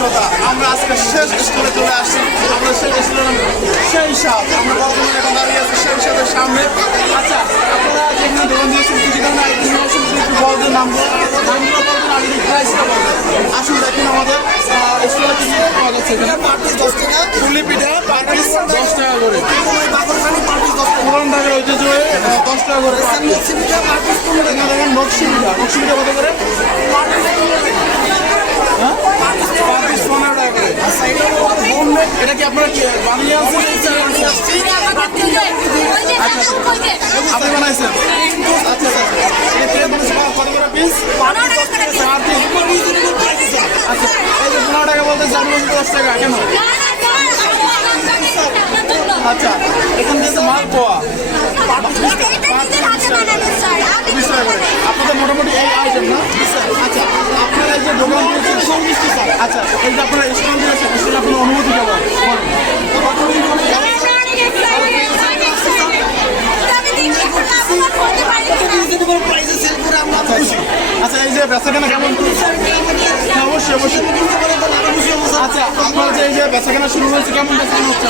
শ্রোতা, আমরা আজকে শেষ স্কুলে চলে আসছি। আমরা শেষ স্কুলের নাম সেই সাত। আমরা বর্তমানে এখন দাঁড়িয়ে আছি সেই সাতের সামনে। আচ্ছা, আপনারা যেখানে দোকান দিয়েছেন কি কি ধরনের আইটেম নিয়ে আসেন একটু বলবেন, নামগুলো বলবেন, আর যদি প্রাইসটা বলবেন। আসুন দেখুন আমাদের স্কুলে কি পাওয়া যাচ্ছে এখানে। পারপিস 10 টাকা, পুলি পিঠা পারপিস 10 টাকা করে, পুরান ঢাকার ঐতিহ্যবাহী 10 টাকা করে। নকশি পিঠা পারপিস 15 টাকা। দেখেন নকশি পিঠা কত করে? এটা কি আপনারা বানিয়ে আসছেন? আপনি বানাইছেন? আচ্ছা আচ্ছা, কত করে পিস? আচ্ছা, এই যে 15 টাকা বলতে 10 টাকা কেন? আচ্ছা, এখান থেকে মালপোয়া 20 টাকা করে। আপনাদের মোটামুটি এই আইটেম না? আচ্ছা, আপনারা এই যে দোকান দিয়েছেন, আচ্ছা, এই যে আপনারা স্টল দিয়েছেন, স্টল আপনার অনুমতি কেমন? আচ্ছা, এই যে বেচাকেনা কেমন? অবশ্যই অবশ্যই। আচ্ছা, আপনার যে এই যে বেচাকেনা শুরু হয়েছে, কেমন বেচাকেনা হচ্ছে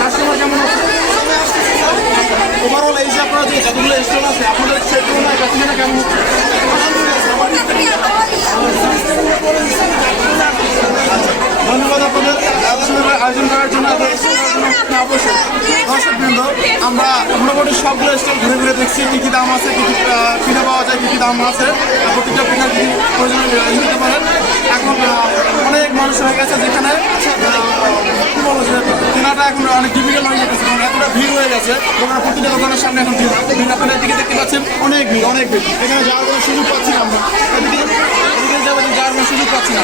কাস্টমার কেমন হচ্ছে? ওভারঅল এই যে আপনারা যে যতগুলো স্টল আছে আপনাদের সেই তুলনায় বেচাকেনা কেমন হচ্ছে? ধন্যবাদ আপনাদের আয়োজন করার জন্য। অবশ্যই দর্শকবৃন্দ, আমরা মোটামুটি সবগুলো স্টল ঘুরে ঘুরে দেখছি কী কী দাম আছে, কী কী পিঠা পাওয়া যায়, কী কী দাম আছে, প্রতিটা পিঠার কী প্রয়োজন নিতে পারেন। এখন অনেক মানুষ হয়ে গেছে যেখানে কী বলো যে কেনাটা এখন অনেক ডিফিকাল্ট হয়ে গেছে, কারণ এতটা ভিড় হয়ে গেছে। দোকানের প্রতিটা দোকানের সামনে এখন ভিড়। আপনারা এদিকে দেখতে পাচ্ছেন অনেক ভিড়, অনেক ভিড়। এখানে যাওয়ার কোনো সুযোগ পাচ্ছি না আমরা, এদিকে যাওয়ার কোনো সুযোগ পাচ্ছি না।